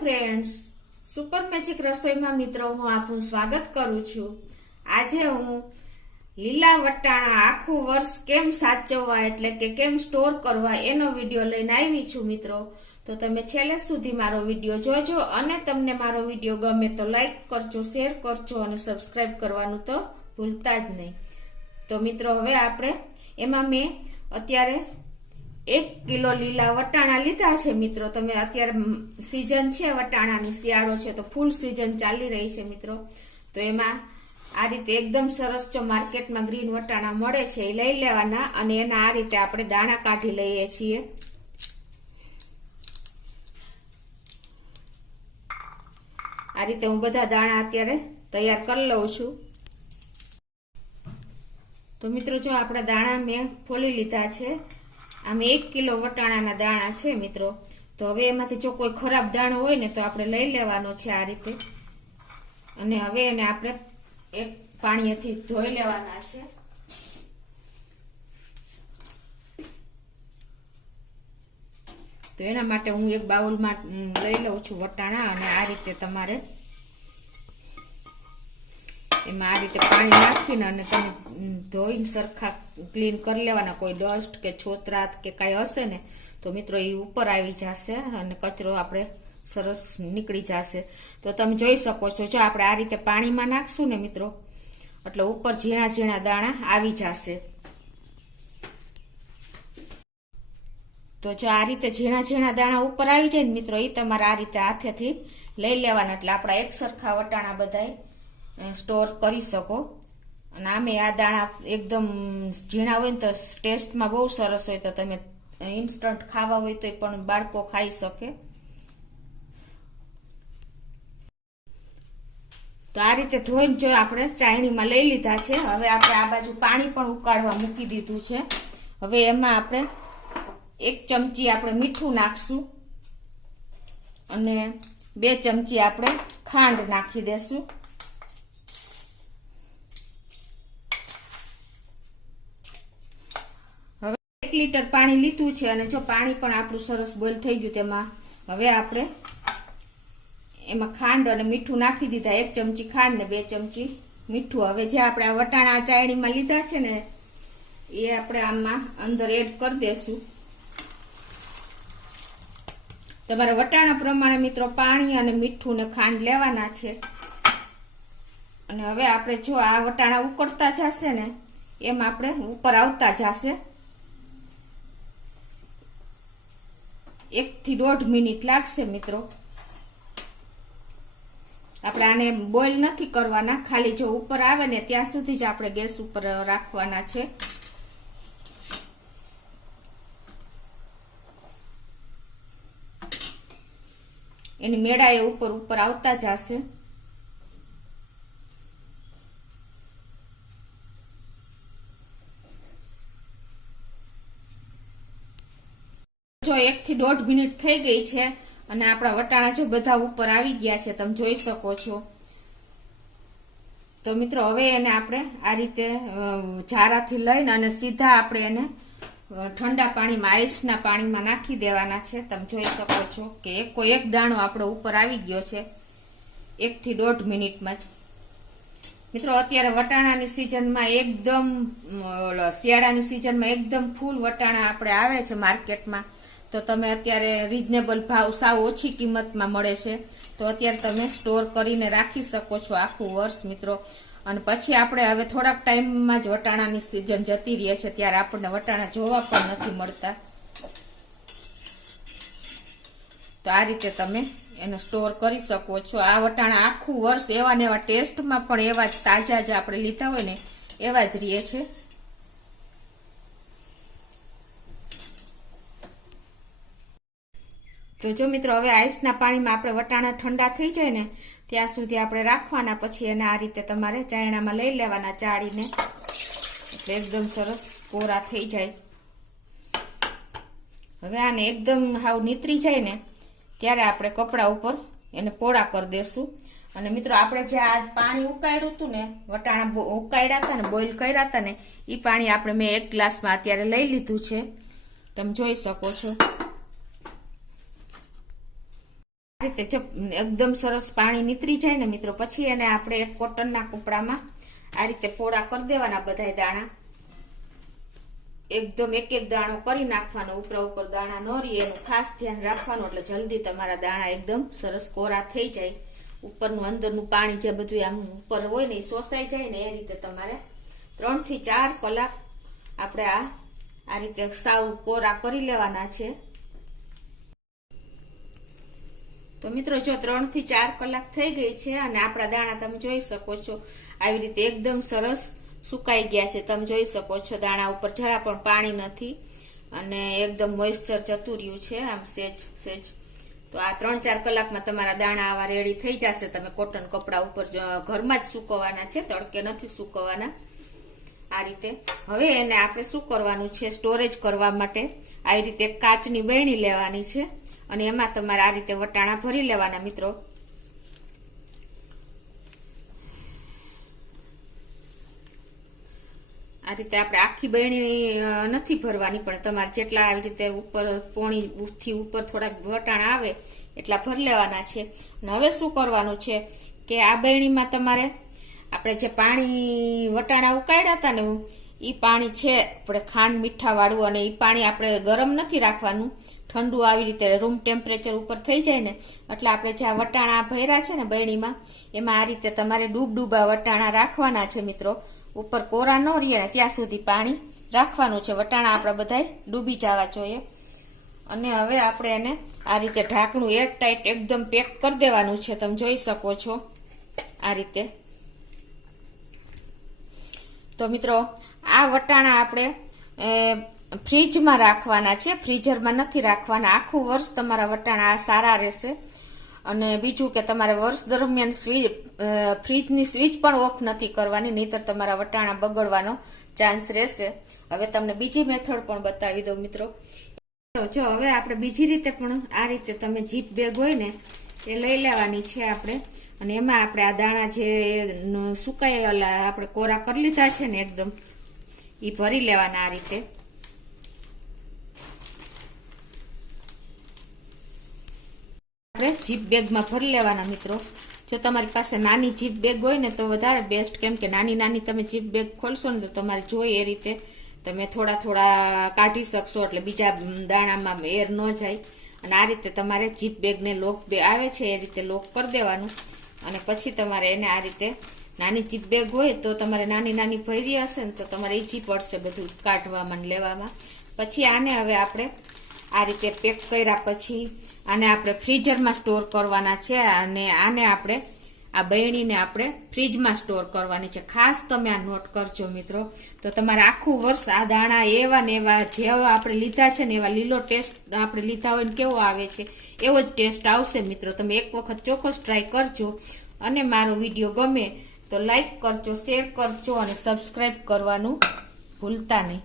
Friends, super magic રસોઈમાં મિત્રોનું આપનું સ્વાગત કરું છું। આજે હું લીલા વટાણા આખું વર્ષ કેમ સાચવવા એટલે કે કેમ સ્ટોર કરવા એનો વિડિયો લઈને આવી છું મિત્રો। તો તમે છેલ્લે સુધી મારો વિડિયો જોજો અને તમને મારો વિડિયો ગમે તો લાઈક કરજો, શેર કરજો અને સબસ્ક્રાઇબ કરવાનું તો ભૂલતા જ નહીં। તો મિત્રો હવે આપણે એમાં મેં અત્યારે 1 કિલો લીલા વટાણા લીધા છે મિત્રો। તમે અત્યારે સીઝન છે વટાણાની, શિયાળો છે તો ફૂલ સીઝન ચાલી રહી છે મિત્રો। તો એમાં આ રીતે એકદમ સરસ જો માર્કેટમાં ગ્રીન વટાણા મળે છે એ લઈ લેવાના અને એના આ રીતે આપણે દાણા કાઢી લઈએ છીએ। આ રીતે હું બધા દાણા અત્યારે તૈયાર કરી લઉં છું। તો મિત્રો જો આપણા દાણા મેં ફોલી લીધા છે। આમાં 1 કિલો વટાણાના દાણા છે મિત્રો। તો હવે એમાંથી જો કોઈ ખરાબ દાણો હોય ને તો આપણે લઈ લેવાનો છે આ રીતે અને હવે એને આપણે એક પાણીથી ધોઈ લેવાના છે। તો એના માટે હું એક બાઉલમાં લઈ લઉં છું વટાણા અને આ રીતે તમારે એમાં આ રીતે પાણી નાખીને અને તમે ધોઈને સરખા ક્લીન કરી લેવાના। કોઈ ડસ્ટ કે છોતરાત કે કાંઈ હશે ને તો મિત્રો એ ઉપર આવી જશે અને કચરો આપણે સરસ નીકળી જશે। તો તમે જોઈ શકો છો જો આપણે આ રીતે પાણીમાં નાખશું ને મિત્રો એટલે ઉપર ઝીણા ઝીણા દાણા આવી જશે। તો જો આ રીતે ઝીણા ઝીણા દાણા ઉપર આવી જાય ને મિત્રો એ તમારે આ રીતે હાથેથી લઈ લેવાના એટલે આપણા એક સરખા વટાણા બધાય સ્ટોર કરી શકો। અને આમે આ દાણા એકદમ ઝીણા હોય ને તો ટેસ્ટમાં બહુ સરસ હોય, તો તમે ઇન્સ્ટન્ટ ખાવા હોય તો પણ બાળકો ખાઈ શકે। તો આ રીતે ધોઈને જો આપણે ચાયણીમાં લઈ લીધા છે। હવે આપણે આ બાજુ પાણી પણ ઉકાળવા મૂકી દીધું છે। હવે એમાં આપણે 1 ચમચી આપણે મીઠું નાખશું અને 2 ચમચી આપણે ખાંડ નાખી દેશું। હવે 1 લીટર પાણી લીધું છે અને જો પાણી પણ આપણું સરસ બોઇલ થઈ ગયું તેમાં હવે આપણે એમાં ખાંડ અને મીઠું નાખી દીધા। 1 ચમચી ખાંડ ને 2 ચમચી મીઠું। હવે જે આપણે આ વટાણા ચાયણીમાં લીધા છે ને એ આપણે આમાં અંદર એડ કરી દેશું। તમારે વટાણા પ્રમાણે મિત્રો પાણી અને મીઠું ને ખાંડ લેવાના છે। અને હવે આપણે જો આ વટાણા ઉકળતા જશે ને એમ આપણે ઉપર આવતા જશે। 1 થી 1.5 મિનિટ લાગશે મિત્રો। આપણે આને બોઇલ નથી કરવાના, ખાલી જો ઉપર આવે ને ત્યાં સુધી જ આપણે ગેસ ઉપર રાખવાના છે। એની મેળા એ ઉપર આવતા જશે। જો 1 થી 1.5 મિનિટ થઈ ગઈ છે અને આપણા વટાણા જો બધા ઉપર આવી ગયા છે, તમે જોઈ શકો છો। તો મિત્રો હવે એને આપણે આ રીતે ઝારાથી લઈને અને સીધા આપણે એને ઠંડા પાણીમાં, આઈસના પાણીમાં નાખી દેવાના છે। તમે જોઈ શકો છો કે એક દાણો આપણો ઉપર આવી ગયો છે 1 થી 1.5 મિનિટમાં જ। મિત્રો અત્યારે વટાણાની સિઝનમાં એકદમ શિયાળાની સિઝનમાં એકદમ ફૂલ વટાણા આપણે આવે છે માર્કેટમાં। તો તમે અત્યારે રીઝનેબલ ભાવ, સાવ ઓછી કિંમતમાં મળે છે। તો અત્યારે તમે સ્ટોર કરીને રાખી શકો છો આખું વર્ષ મિત્રો। અને પછી આપણે હવે થોડાક ટાઈમમાં જ વટાણાની સિઝન જતી રહે છે, ત્યારે આપણને વટાણા જોવા પણ નથી મળતા। તો આ રીતે તમે એને સ્ટોર કરી શકો છો। આ વટાણા આખું વર્ષ એવા ને એવા ટેસ્ટમાં પણ એવા જ તાજા જ આપણે લીધા હોય ને એવા જ રહે છે। તો જો મિત્રો હવે આઈસના પાણીમાં આપણે વટાણા ઠંડા થઈ જાય ને ત્યાં સુધી આપણે રાખવાના, પછી એને આ રીતે તમારે ચાયણામાં લઈ લેવાના ચાળીને, એટલે એકદમ સરસ કોરા થઈ જાય। હવે આને એકદમ હાવ નીતરી જાય ને ત્યારે આપણે કપડા ઉપર એને પોળા કરી દેશું। અને મિત્રો આપણે જે આ પાણી ઉકાળ્યું હતું ને, વટાણા ઉકાળ્યા હતા ને, બોઇલ કર્યા હતા ને, એ પાણી આપણે મેં 1 ગ્લાસમાં અત્યારે લઈ લીધું છે, તમે જોઈ શકો છો। આ રીતે જો એકદમ સરસ પાણી નીતરી જાય ને મિત્રો, પછી એને આપણે એક કોટનના કપડામાં આ રીતે પોળા કરી દેવાના બધાય દાણા. એકદમ એક એક દાણો કરી નાખવાનો, ઉપર દાણા ન રહે એનું ખાસ ધ્યાન રાખવાનું, એટલે જલ્દી તમારા દાણા એકદમ સરસ કોરા થઈ જાય. ઉપરનું અંદરનું પાણી જે બધું આમ ઉપર હોય ને એ શોષાઈ જાય ને, એ રીતે તમારે 3 થી 4 કલાક આપણે આ રીતે સાવ કોરા કરી લેવાના છે. તો મિત્રો જો 3 થી 4 કલાક થઈ ગઈ છે અને આપણા દાણા તમે જોઈ શકો છો આવી રીતે એકદમ સરસ સુકાઈ ગયા છે. તમે જોઈ શકો છો દાણા ઉપર જરા પણ પાણી નથી અને એકદમ મોઇસ્ચર જતું રહ્યું છે આમ સેજ. તો આ 3-4 કલાકમાં તમારા દાણા આવા રેડી થઈ જશે. તમે કોટન કપડા ઉપર ઘરમાં જ સૂકવવાના છે, તડકે નથી સૂકવવાના. આ રીતે હવે એને આપણે શું કરવાનું છે, સ્ટોરેજ કરવા માટે આવી રીતે કાચની બરણી લેવાની છે અને એમાં તમારે આ રીતે વટાણા ભરી લેવાના મિત્રો. આ રીતે આપણે આખી બરણી નથી ભરવાની, પણ તમારે જેટલા આવી રીતે ઉપર પોણી થી ઉપર થોડાક વટાણા આવે એટલા ભરી લેવાના છે. હવે શું કરવાનું છે કે આ બરણીમાં તમારે આપણે જે પાણી વટાણા ઉકાળ્યા હતા ને એ પાણી છે આપણે ખાંડ મીઠા વાળું, અને એ પાણી આપણે ગરમ નથી રાખવાનું, ઠંડુ આવી રીતે રૂમ ટેમ્પરેચર ઉપર થઈ જાય ને એટલે આપણે જે આ વટાણા ભર્યા છે ને બરણીમાં એમાં આ રીતે તમારે ડૂબા વટાણા રાખવાના છે મિત્રો. ઉપર કોરા ન રહે ને ત્યાં સુધી પાણી રાખવાનું છે. વટાણા આપણા બધા ડૂબી જવા જોઈએ. અને હવે આપણે એને આ રીતે ઢાંકણું એરટાઈટ એકદમ પેક કરી દેવાનું છે. તમે જોઈ શકો છો આ રીતે. તો મિત્રો આ વટાણા આપણે ફ્રીજમાં રાખવાના છે, ફ્રીઝરમાં નથી રાખવાના. આખું વર્ષ તમારા વટાણા સારા રહેશે. અને બીજું કે તમારે વર્ષ દરમિયાન ફ્રીજની સ્વિચ પણ ઓફ નથી કરવાની, નહીતર તમારા વટાણા બગડવાનો ચાન્સ રહેશે. હવે તમને બીજી મેથડ પણ બતાવી દઉં મિત્રો. જો હવે આપણે બીજી રીતે પણ આ રીતે તમે જીપ બેગ હોય ને એ લઈ લેવાની છે આપણે, અને એમાં આપણે આ દાણા જે સુકાયેલા આપણે કોરા કરી લીધા છે ને એકદમ એ ભરી લેવાના. આ રીતે જીપ બેગમાં ભરી લેવાના મિત્રો. જો તમારી પાસે નાની જીપ બેગ હોય ને તો વધારે બેસ્ટ, કેમ કે નાની તમે જીપ બેગ ખોલશો ને તો તમારે જોઈએ એ રીતે તમે થોડા કાઢી શકશો, એટલે બીજા દાણામાં એર ન જાય. અને આ રીતે તમારે જીપ બેગને લોક આવે છે એ રીતે લોક કરી દેવાનું. અને પછી તમારે એને આ રીતે નાની જીપ બેગ હોય તો તમારે નાની ભરી હશે ને તો તમારે ઈજી પડશે બધું કાઢવામાં ને લેવામાં. પછી આને હવે આપણે આ રીતે પેક કર્યા પછી આને આપણે ફ્રીઝરમાં સ્ટોર કરવાના છે. અને આને આપણે આ બરણીને આપણે ફ્રીજમાં સ્ટોર કરવાની છે. ખાસ તમે આ નોટ કરજો મિત્રો. તો તમારે આખું વર્ષ આ દાણા એવા ને એવા જેવા આપણે લીધા છે ને એવા લીલો ટેસ્ટ આપણે લીધા હોય ને કેવો આવે છે એવો જ ટેસ્ટ આવશે મિત્રો. તમે એક વખત ચોક્કસ ટ્રાય કરજો. અને મારો વિડીયો ગમે તો લાઈક કરજો, શેર કરજો અને સબસ્ક્રાઈબ કરવાનું ભૂલતા નહીં.